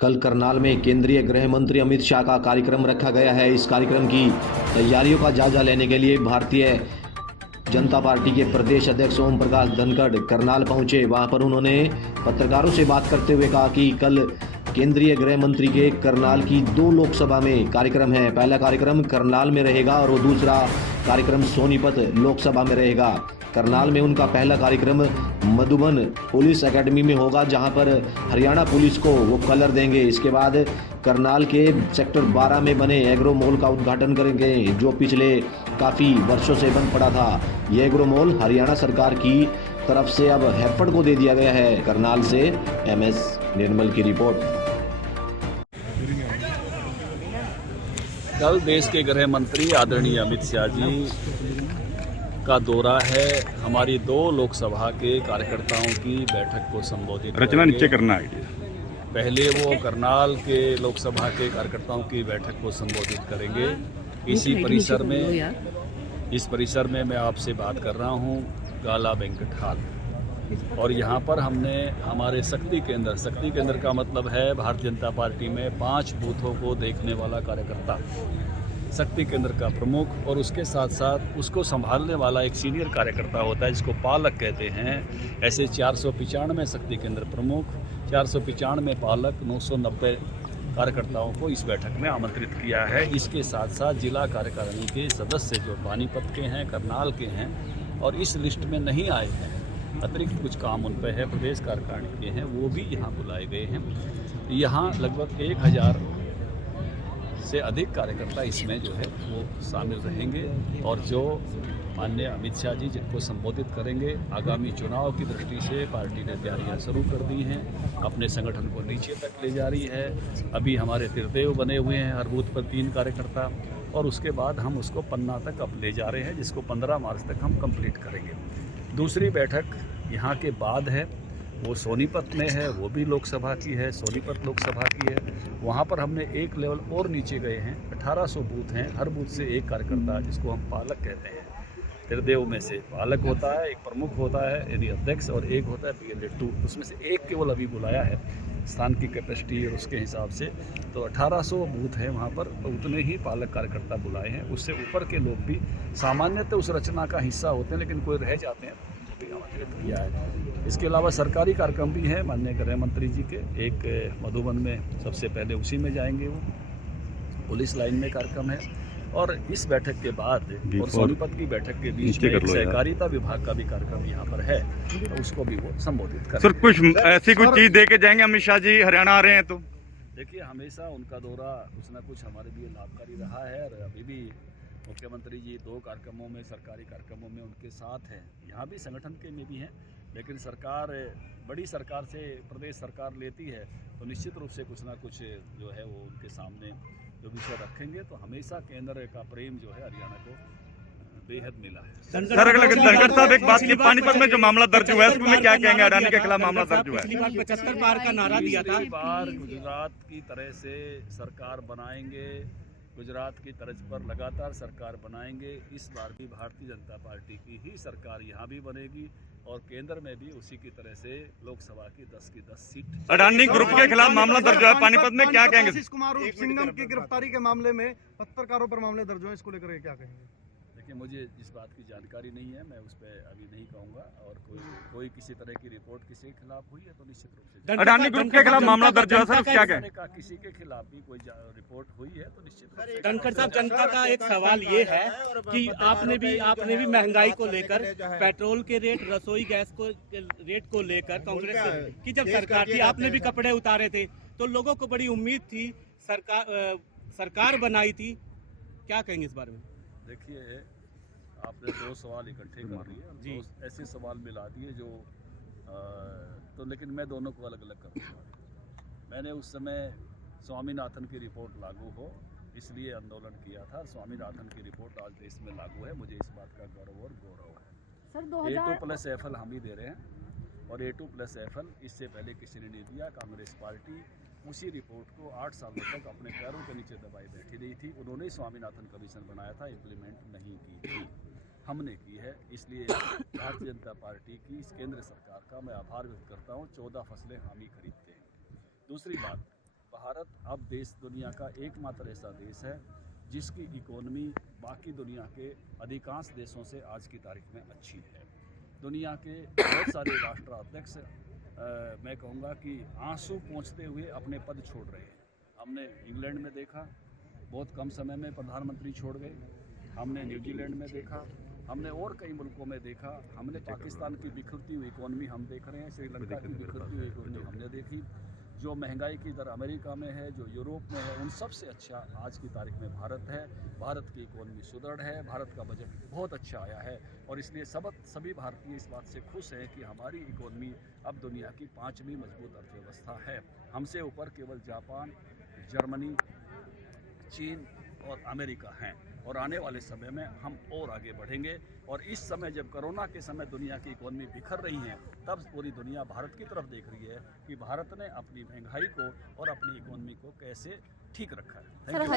कल करनाल में केंद्रीय गृह मंत्री अमित शाह का कार्यक्रम रखा गया है। इस कार्यक्रम की तैयारियों का जायजा लेने के लिए भारतीय जनता पार्टी के प्रदेश अध्यक्ष ओम प्रकाश धनखड़ करनाल पहुंचे। वहां पर उन्होंने पत्रकारों से बात करते हुए कहा कि कल केंद्रीय गृह मंत्री के करनाल की 2 लोकसभा में कार्यक्रम है। पहला कार्यक्रम करनाल में रहेगा और वो दूसरा कार्यक्रम सोनीपत लोकसभा में रहेगा। करनाल में उनका पहला कार्यक्रम मधुबन पुलिस एकेडमी में होगा, जहां पर हरियाणा पुलिस को वो कलर देंगे। इसके बाद करनाल के सेक्टर 12 में बने एग्रो मॉल का उद्घाटन करेंगे, जो पिछले काफ़ी वर्षों से बंद पड़ा था। ये एग्रो मॉल हरियाणा सरकार की तरफ से अब हैफेड को दे दिया गया है। करनाल से MS निर्मल की रिपोर्ट। कल देश के गृह मंत्री आदरणीय अमित शाह जी का दौरा है। हमारी 2 लोकसभा के कार्यकर्ताओं की बैठक को संबोधित रचना नीचे करना है। पहले वो करनाल के लोकसभा के कार्यकर्ताओं की बैठक को संबोधित करेंगे। इस परिसर में मैं आपसे बात कर रहा हूँ, गाला बैंक्वेट हॉल। और यहाँ पर हमने हमारे शक्ति केंद्र का मतलब है भारतीय जनता पार्टी में 5 बूथों को देखने वाला कार्यकर्ता, शक्ति केंद्र का प्रमुख, और उसके साथ साथ उसको संभालने वाला एक सीनियर कार्यकर्ता होता है जिसको पालक कहते हैं। ऐसे 495 शक्ति केंद्र प्रमुख, 495 पालक, 990 कार्यकर्ताओं को इस बैठक में आमंत्रित किया है। इसके साथ साथ जिला कार्यकारिणी के सदस्य जो पानीपत के हैं, करनाल के हैं और इस लिस्ट में नहीं आए हैं, अतिरिक्त कुछ काम उन पर है, प्रदेश कार्यकारिणी के हैं, वो भी यहाँ बुलाए गए हैं। यहाँ लगभग 1000 से अधिक कार्यकर्ता इसमें जो है वो शामिल रहेंगे और जो माननीय अमित शाह जी जिनको संबोधित करेंगे। आगामी चुनाव की दृष्टि से पार्टी ने तैयारियां शुरू कर दी हैं, अपने संगठन को नीचे तक ले जा रही है। अभी हमारे त्रिदेव बने हुए हैं, हर बूथ पर 3 कार्यकर्ता, और उसके बाद हम उसको पन्ना तक अब ले जा रहे हैं, जिसको 15 मार्च तक हम कंप्लीट करेंगे। दूसरी बैठक यहाँ के बाद है, वो सोनीपत में है, वो भी लोकसभा की है, सोनीपत लोकसभा की है। वहाँ पर हमने एक लेवल और नीचे गए हैं, 1800 बूथ हैं, हर बूथ से एक कार्यकर्ता, जिसको हम पालक कहते हैं। त्रिदेव में से पालक होता है, एक प्रमुख होता है यानी अध्यक्ष, और एक होता है PLA2। उसमें से एक केवल अभी बुलाया है स्थान की कैपेसिटी और उसके हिसाब से। तो 1800 बूथ हैं वहाँ पर, तो उतने ही पालक कार्यकर्ता बुलाए हैं। उससे ऊपर के लोग भी सामान्यतः उस रचना का हिस्सा होते हैं, लेकिन कोई रह जाते हैं, तो भी आमंत्रित किया है। इसके अलावा सरकारी कार्यक्रम भी हैं माननीय गृह मंत्री जी के। एक मधुबन में सबसे पहले उसी में जाएंगे, वो पुलिस लाइन में कार्यक्रम है। और इस बैठक के बाद और सोनीपत की बैठक के बीच में सहकारिता विभाग का भी कार्यक्रम यहाँ पर है, तो उसको भी वो संबोधित करेंगे। सर, कुछ ऐसी कुछ चीज दे के जाएंगे अमित शाह जी हरियाणा आ रहे हैं तो? देखिए, हमेशा उनका दौरा कुछ ना कुछ हमारे लिए लाभकारी रहा है, और अभी भी मुख्यमंत्री जी 2 कार्यक्रमों में, सरकारी कार्यक्रमों में उनके साथ हैं। यहाँ भी संगठन के में भी हैं, लेकिन सरकार, बड़ी सरकार से प्रदेश सरकार लेती है, तो निश्चित रूप से कुछ ना कुछ जो है वो उनके सामने जो विषय रखेंगे। तो हमेशा केंद्र का प्रेम जो है हरियाणा को बेहद मिला है। सर, धनखड़ साहब, एक बात की, पानीपत में जो मामला दर्ज हुआ है उसमें क्या कहेंगे? अडानी के खिलाफ मामला दर्ज हुआ है। 75 पार का नारा दिया था। पिछली बार गुजरात की तरह से सरकार बनाएंगे, गुजरात की तर्ज पर लगातार सरकार बनाएंगे। इस बार भी भारतीय जनता पार्टी की ही सरकार यहाँ भी बनेगी, और केंद्र में भी उसी की तरह से लोकसभा की 10 की 10 सीट। अडानी ग्रुप के खिलाफ मामला दर्ज हुआ है पानीपत में, क्या कहेंगे? आशीष कुमार उर्फ सिंघम की गिरफ्तारी के मामले में पत्रकारों पर मामले दर्ज हुए, इसको लेकर क्या कहेंगे? देखिए, मुझे इस बात की जानकारी नहीं है, मैं उस पर अभी नहीं कहूँगा। और कोई किसी तरह की रिपोर्ट किसी के खिलाफ हुई है तो निश्चित रूप से अडानी ग्रुप के खिलाफ मामला दर्ज हुआ, सर क्या कहें? किसी के खिलाफ भी कोई रिपोर्ट हुई है तो निश्चित रूप से। धनखड़ साहब, जनता का एक सवाल ये है कि आपने भी महंगाई को लेकर, पेट्रोल के रेट, रसोई गैस को रेट को लेकर कांग्रेस की जब सरकार थी, आपने भी कपड़े उतारे थे, तो लोगों को बड़ी उम्मीद थी, सरकार बनाई थी, क्या कहेंगे इस बारे में? देखिए, आपने 2 सवाल इकट्ठे कर लिए, 2 ऐसे सवाल मिला दिए जो तो लेकिन मैं दोनों को अलग अलग करूँगा। मैंने उस समय स्वामीनाथन की रिपोर्ट लागू हो इसलिए आंदोलन किया था। स्वामीनाथन की रिपोर्ट आज देश में लागू है, मुझे इस बात का गर्व और गौरव है। A2+FL हम ही दे रहे हैं, और A2+FL इससे पहले किसी ने नहीं दिया। कांग्रेस पार्टी उसी रिपोर्ट को 8 सालों तक अपने पैरों के नीचे दबाई बैठी रही थी। उन्होंने स्वामीनाथन कमीशन बनाया था, इम्प्लीमेंट नहीं की थी, हमने की है। इसलिए भारतीय जनता पार्टी की इस केंद्र सरकार का मैं आभार व्यक्त करता हूँ। 14 फसलें हम ही खरीदते हैं। दूसरी बात, भारत अब देश दुनिया का एकमात्र ऐसा देश है जिसकी इकोनॉमी बाकी दुनिया के अधिकांश देशों से आज की तारीख में अच्छी है। दुनिया के बहुत सारे राष्ट्राध्यक्ष मैं कहूँगा कि आंसू पोंछते हुए अपने पद छोड़ रहे हैं। हमने इंग्लैंड में देखा, बहुत कम समय में प्रधानमंत्री छोड़ गए। हमने न्यूजीलैंड में देखा, हमने और कई मुल्कों में देखा। हमने पाकिस्तान की बिखरती हुई इकोनॉमी हम देख रहे हैं, श्रीलंका की बिखरती हुई इकोनॉमी हमने देखी। जो महंगाई की दर अमेरिका में है, जो यूरोप में है, उन सब से अच्छा आज की तारीख में भारत है। भारत की इकोनॉमी सुदृढ़ है, भारत का बजट बहुत अच्छा आया है और इसलिए सभी भारतीय इस बात से खुश हैं कि हमारी इकोनॉमी अब दुनिया की 5वीं मजबूत अर्थव्यवस्था है। हमसे ऊपर केवल जापान, जर्मनी, चीन और अमेरिका हैं और आने वाले समय में हम और आगे बढ़ेंगे। और इस समय जब कोरोना के समय दुनिया की इकोनॉमी बिखर रही है, तब पूरी दुनिया भारत की तरफ देख रही है कि भारत ने अपनी महंगाई को और अपनी इकोनॉमी को कैसे ठीक रखा है। Thank you.